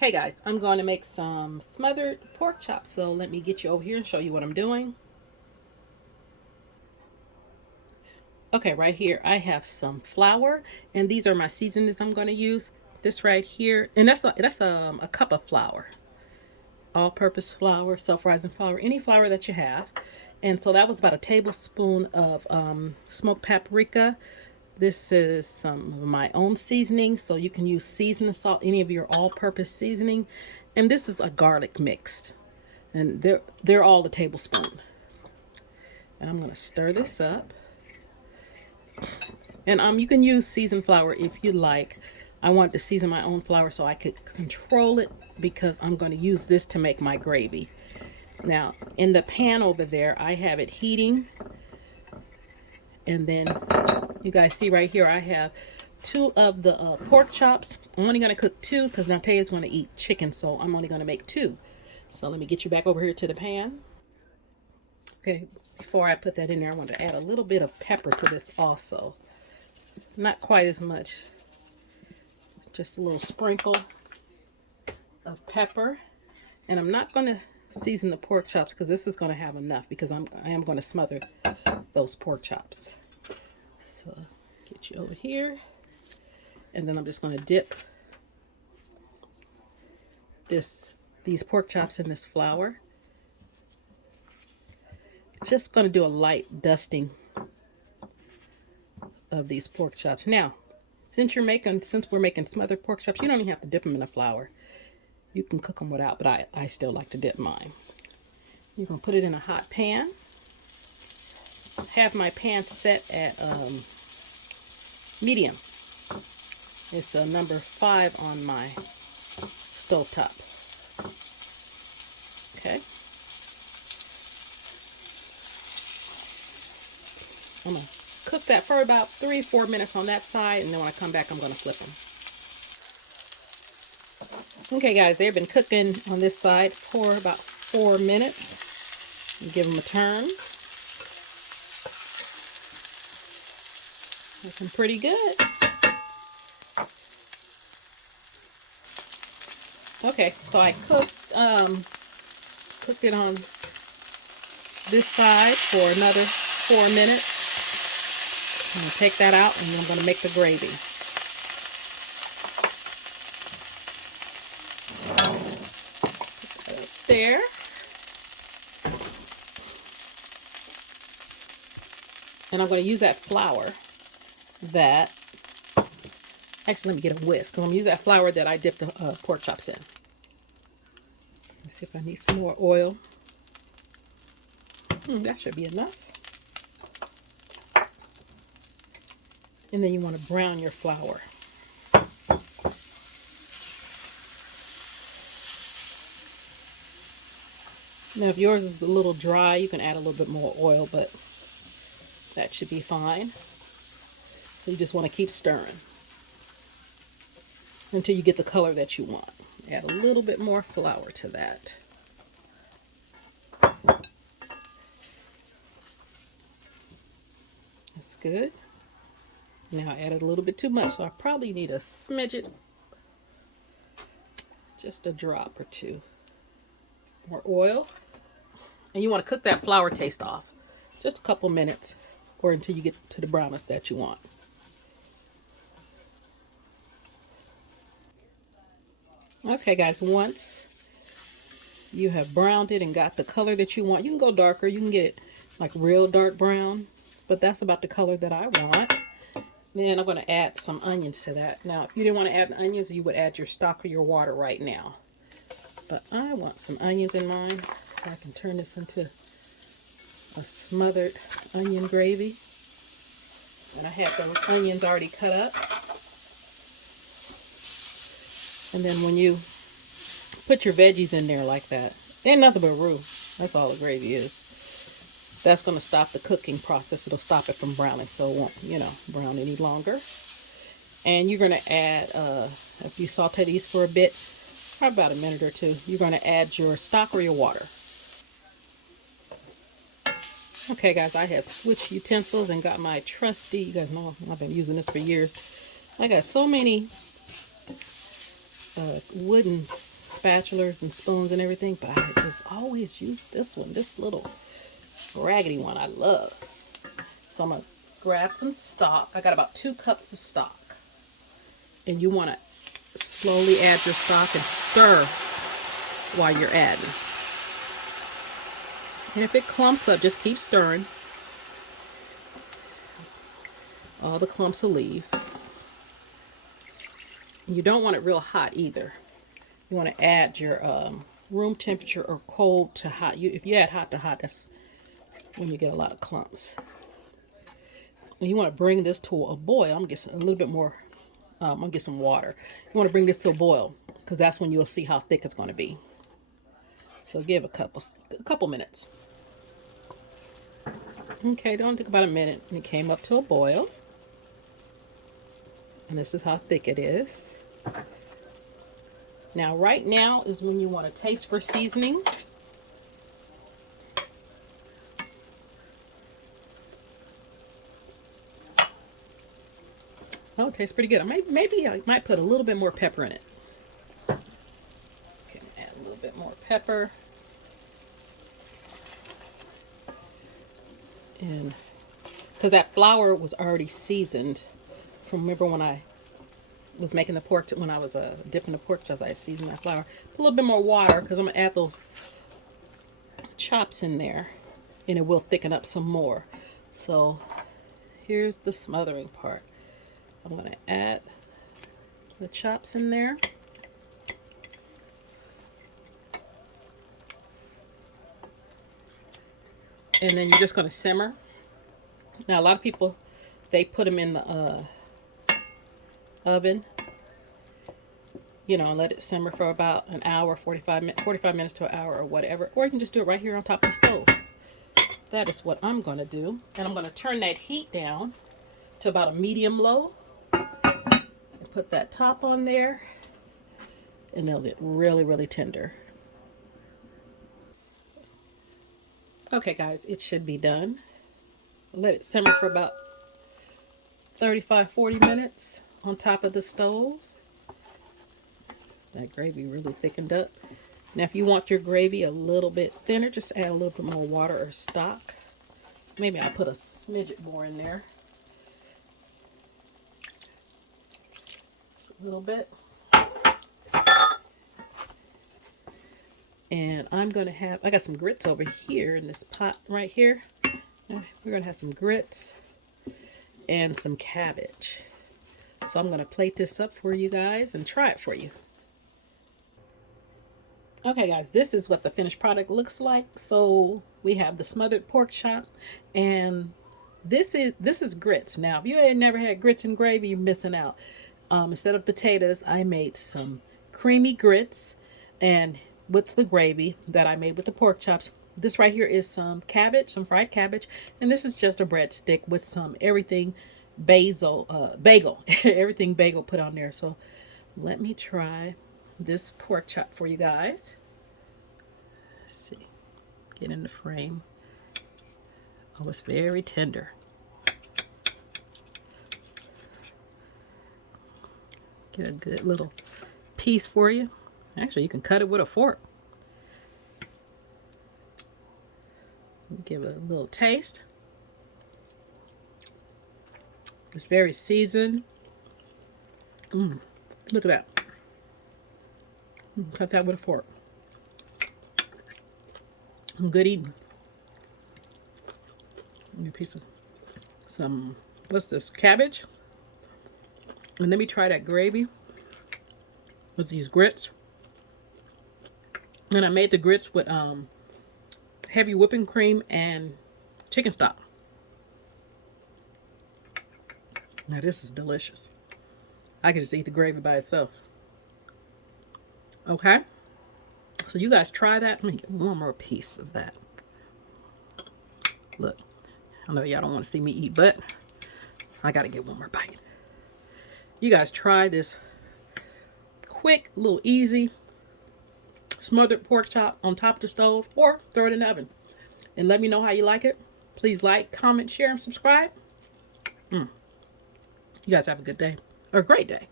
Hey guys, I'm going to make some smothered pork chops. So let me get you over here and show you what I'm doing. Okay, right here I have some flour, and these are my seasonings I'm going to use. This right here, and that's a cup of flour, all-purpose flour, self-rising flour, any flour that you have. And so that was about a tablespoon of smoked paprika. This is some of my own seasoning, so you can use seasoning salt, any of your all-purpose seasoning. And this is a garlic mix, and they're all a tablespoon. And I'm going to stir this up. And you can use seasoned flour if you like. I want to season my own flour so I could control it because I'm going to use this to make my gravy. Now, in the pan over there, I have it heating. And then you guys see right here, I have two of the pork chops. I'm only going to cook two because Natea's going to eat chicken, so I'm only going to make two. So let me get you back over here to the pan. Okay, before I put that in there, I want to add a little bit of pepper to this also. Not quite as much, just a little sprinkle of pepper. And I'm not going to season the pork chops because this is going to have enough, because I am going to smother those pork chops. So get you over here, and then I'm just going to dip these pork chops in this flour. Just going to do a light dusting of these pork chops. Now, since we're making smothered pork chops, you don't even have to dip them in the flour. You can cook them without, but I still like to dip mine. You're going to put it in a hot pan. Have my pan set at medium. It's a number 5 on my stovetop. Okay. I'm going to cook that for about 3-4 minutes on that side, and then when I come back, I'm going to flip them. Okay guys, they've been cooking on this side for about 4 minutes. Give them a turn. Looking pretty good. Okay, so I cooked it on this side for another 4 minutes. I'm going to take that out, and then I'm going to make the gravy. There. And I'm going to use that flour that, actually let me get a whisk. I'm going to use that flour that I dipped the pork chops in. Let's see if I need some more oil. That should be enough. And then you want to brown your flour. Now, if yours is a little dry, you can add a little bit more oil, but that should be fine. So you just want to keep stirring until you get the color that you want. Add a little bit more flour to that. That's good. Now I added a little bit too much, so I probably need a smidget, just a drop or two more oil. And you want to cook that flour taste off just a couple minutes, or until you get to the brownness that you want. Okay guys, once you have browned it and got the color that you want, you can go darker, you can get like real dark brown, but that's about the color that I want. Then I'm going to add some onions to that. Now, if you didn't want to add onions, you would add your stock or your water right now. But I want some onions in mine, so I can turn this into a smothered onion gravy. And I have those onions already cut up. And then when you put your veggies in there like that, they ain't nothing but roux. That's all the gravy is. That's going to stop the cooking process. It'll stop it from browning, so it won't, brown any longer. And you're going to add, if you saute these for a bit, probably about a minute or two, you're going to add your stock or your water. Okay, guys, I have switched utensils and got my trusty, you guys know I've been using this for years. I got so many wooden spatulas and spoons and everything, but I just always use this one, this little raggedy one I love. So I'm going to grab some stock. I got about 2 cups of stock. And you want to slowly add your stock and stir while you're adding. And if it clumps up, just keep stirring. All the clumps will leave. And you don't want it real hot either. You want to add your room temperature or cold to hot. If you add hot to hot, that's when you get a lot of clumps. And you want to bring this to a boil. I'm going to get a little bit more. I'm going to get some water. You want to bring this to a boil because that's when you'll see how thick it's going to be. So give a couple minutes. Okay, don't take about a minute. And it came up to a boil. And this is how thick it is. Now, right now is when you want to taste for seasoning. Oh, it tastes pretty good. Maybe I might put a little bit more pepper in it. Okay, add a little bit more pepper. And because that flour was already seasoned from, remember when I was making the pork, when I was dipping the pork chops, I seasoned that flour. Put a little bit more water because I'm going to add those chops in there and it will thicken up some more. So here's the smothering part. I'm going to add the chops in there. And then you're just going to simmer. Now, a lot of people, they put them in the oven, you know, and let it simmer for about an hour, 45 minutes to an hour or whatever. Or you can just do it right here on top of the stove. That is what I'm going to do. And I'm going to turn that heat down to about a medium low. And put that top on there. And they'll get really, really tender. Okay, guys, it should be done. Let it simmer for about 35-40 minutes on top of the stove. That gravy really thickened up. Now, if you want your gravy a little bit thinner, just add a little bit more water or stock. Maybe I'll put a smidget more in there. Just a little bit. And I'm going to have, I got some grits over here in this pot right here. We're going to have some grits and some cabbage. So I'm going to plate this up for you guys and try it for you. Okay, guys, this is what the finished product looks like. So we have the smothered pork chop, and this is grits. Now, if you ain't never had grits and gravy, you're missing out. Instead of potatoes, I made some creamy grits, and with the gravy that I made with the pork chops. This right here is some cabbage, some fried cabbage, and this is just a breadstick with some everything bagel, everything bagel put on there. So let me try this pork chop for you guys. Let's see, get in the frame. Oh, it's very tender. Get a good little piece for you. Actually, you can cut it with a fork. Give it a little taste. It's very seasoned. Look at that. Cut that with a fork. Good eating. Give me a piece of some, what's this, cabbage. And let me try that gravy with these grits. And I made the grits with heavy whipping cream and chicken stock. Now this is delicious. I could just eat the gravy by itself. Okay, so you guys try that. Let me get one more piece of that. Look, I know y'all don't want to see me eat, but I gotta get one more bite. You guys try this quick, little easy smothered pork chop on top of the stove, or throw it in the oven. And let me know how you like it. Please like, comment, share, and subscribe. You guys have a good day, or a great day.